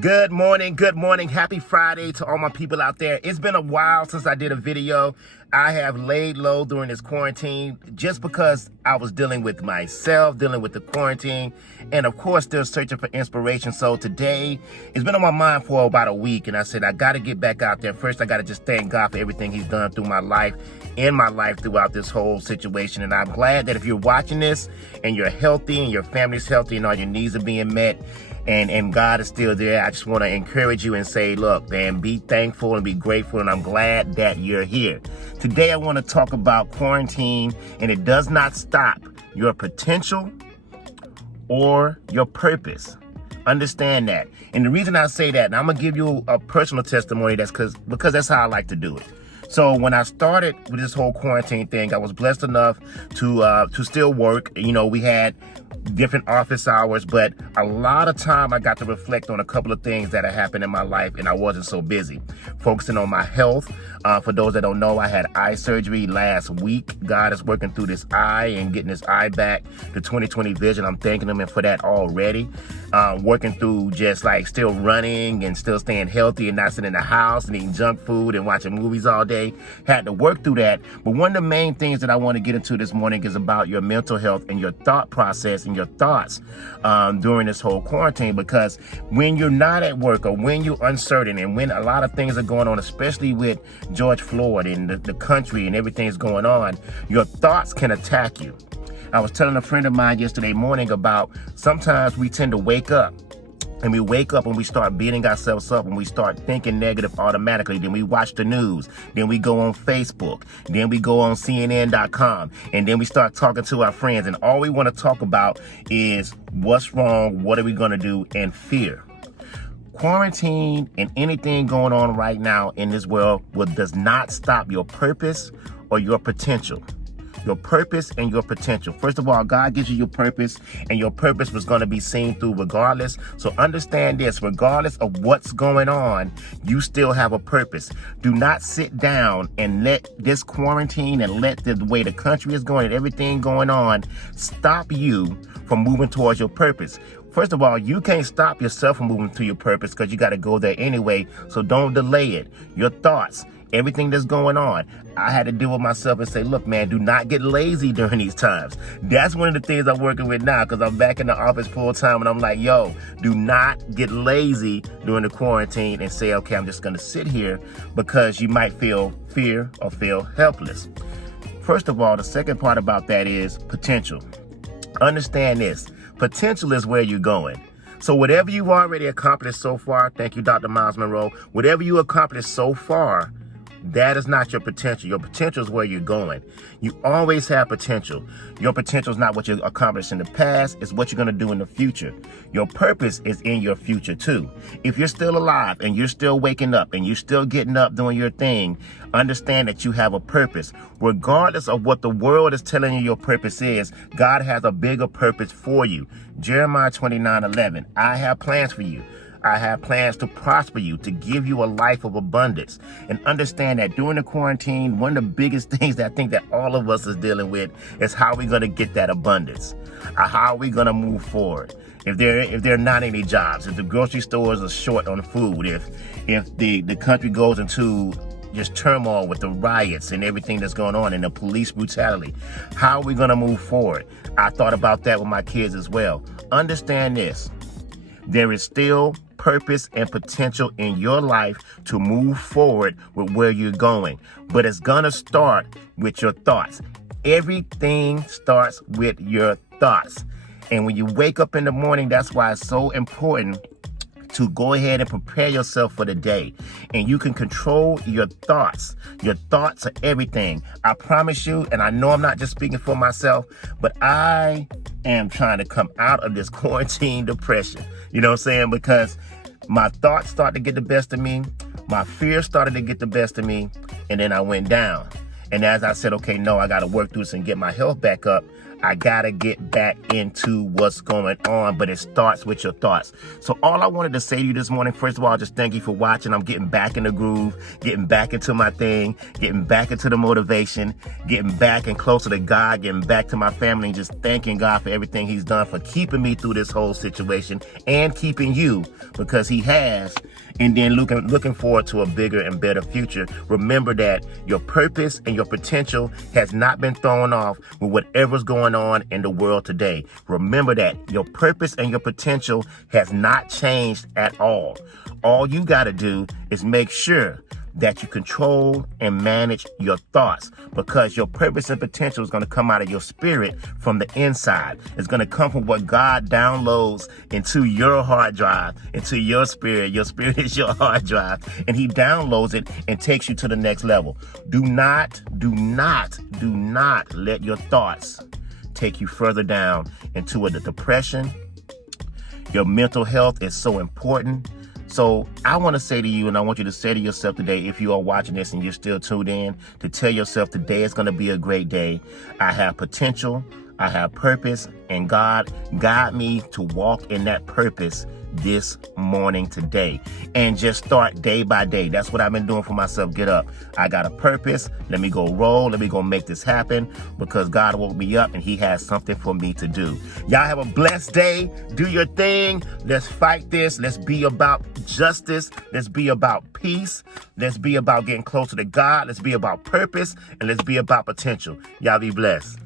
Good morning. Happy Friday to all my people out there. It's been a while since I did a video. I have laid low during this quarantine just because I was dealing with myself, dealing with the quarantine, and of course still searching for inspiration. So today, it's been on my mind for about a week, and I said I got to get back out there. First, I got to just thank God for everything he's done through my life, in my life throughout this whole situation. And I'm glad that if you're watching this and you're healthy and your family's healthy and all your needs are being met, and God is still there, I just want to encourage you and say, look, man, be thankful and be grateful, and I'm glad that you're here. Today, I want to talk about quarantine, and it does not stop your potential or your purpose. Understand that. And the reason I say that, and I'm going to give you a personal testimony, because that's how I like to do it. So when I started with this whole quarantine thing, I was blessed enough to still work. You know, we had different office hours, but a lot of time I got to reflect on a couple of things that had happened in my life, and I wasn't so busy. Focusing on my health. For those that don't know, I had eye surgery last week. God is working through this eye and getting this eye back to 20/20 vision. I'm thanking him for that already. Working through just like still running and still staying healthy and not sitting in the house and eating junk food and watching movies all day. Had to work through that. But one of the main things that I want to get into this morning is about your mental health and your thought process and your thoughts during this whole quarantine. Because when you're not at work, or when you're uncertain, and when a lot of things are going on, especially with George Floyd and the country and everything's going on, your thoughts can attack you. I was telling a friend of mine yesterday morning about sometimes we tend to wake up. And we wake up and we start beating ourselves up and we start thinking negative automatically. Then we watch the news. Then we go on Facebook. Then we go on CNN.com. And then we start talking to our friends. And all we want to talk about is what's wrong, what are we going to do, and fear. Quarantine and anything going on right now in this world does not stop your purpose or your potential. Your purpose and your potential. First of all, God gives you your purpose, and your purpose was going to be seen through regardless. So understand this, regardless of what's going on, you still have a purpose. Do not sit down and let this quarantine and let the way the country is going and everything going on stop you from moving towards your purpose. First of all, you can't stop yourself from moving to your purpose because you got to go there anyway. So don't delay it. Your thoughts, everything that's going on. I had to deal with myself and say, look, man, do not get lazy during these times. That's one of the things I'm working with now, because I'm back in the office full time, and I'm like, yo, do not get lazy during the quarantine and say, okay, I'm just going to sit here, because you might feel fear or feel helpless. First of all, the second part about that is potential. Understand this. Potential is where you're going. So whatever you've already accomplished so far, thank you, Dr. Miles Monroe, whatever you accomplished so far, that is not your potential. Your potential is where you're going. You always have potential. Your potential is not what you accomplished in the past, it's what you're going to do in the future. Your purpose is in your future too. If you're still alive and you're still waking up and you're still getting up doing your thing, understand that you have a purpose. Regardless of what the world is telling you your purpose is, God has a bigger purpose for you. Jeremiah 29:11, I have plans for you. I have plans to prosper you, to give you a life of abundance. And understand that during the quarantine, one of the biggest things that I think that all of us is dealing with is how we're going to get that abundance. How are we going to move forward? If there are not any jobs, if the grocery stores are short on food, if the country goes into just turmoil with the riots and everything that's going on and the police brutality, how are we going to move forward? I thought about that with my kids as well. Understand this. There is still purpose and potential in your life to move forward with where you're going. But it's going to start with your thoughts. Everything starts with your thoughts. And when you wake up in the morning, that's why it's so important to go ahead and prepare yourself for the day. And you can control your thoughts. Your thoughts are everything. I promise you, and I know I'm not just speaking for myself, but I am trying to come out of this quarantine depression. You know what I'm saying? Because my thoughts started to get the best of me. My fear started to get the best of me. And then I went down. And as I said, okay, no, I got to work through this and get my health back up, I gotta get back into what's going on, but it starts with your thoughts. So all I wanted to say to you this morning, first of all, just thank you for watching. I'm getting back in the groove, getting back into my thing, getting back into the motivation, getting back and closer to God, getting back to my family, and just thanking God for everything he's done, for keeping me through this whole situation and keeping you, because he has. And then looking forward to a bigger and better future. Remember that your purpose and your potential has not been thrown off with whatever's going on in the world today. Remember that your purpose and your potential has not changed at all. All you got to do is make sure that you control and manage your thoughts, because your purpose and potential is going to come out of your spirit from the inside. It's going to come from what God downloads into your hard drive, into your spirit. Your spirit is your hard drive, and he downloads it and takes you to the next level. Do not let your thoughts take you further down into a depression. Your mental health is so important. So I want to say to you, and I want you to say to yourself today, if you are watching this and you're still tuned in, to tell yourself today is going to be a great day. I have potential, I have purpose, and God guide me to walk in that purpose this morning today, and just start day by day. That's what I've been doing for myself. Get up. I got a purpose. Let me go roll. Let me go make this happen, because God woke me up and he has something for me to do. Y'all have a blessed day. Do your thing. Let's fight this. Let's be about justice. Let's be about peace. Let's be about getting closer to God. Let's be about purpose, and let's be about potential. Y'all be blessed.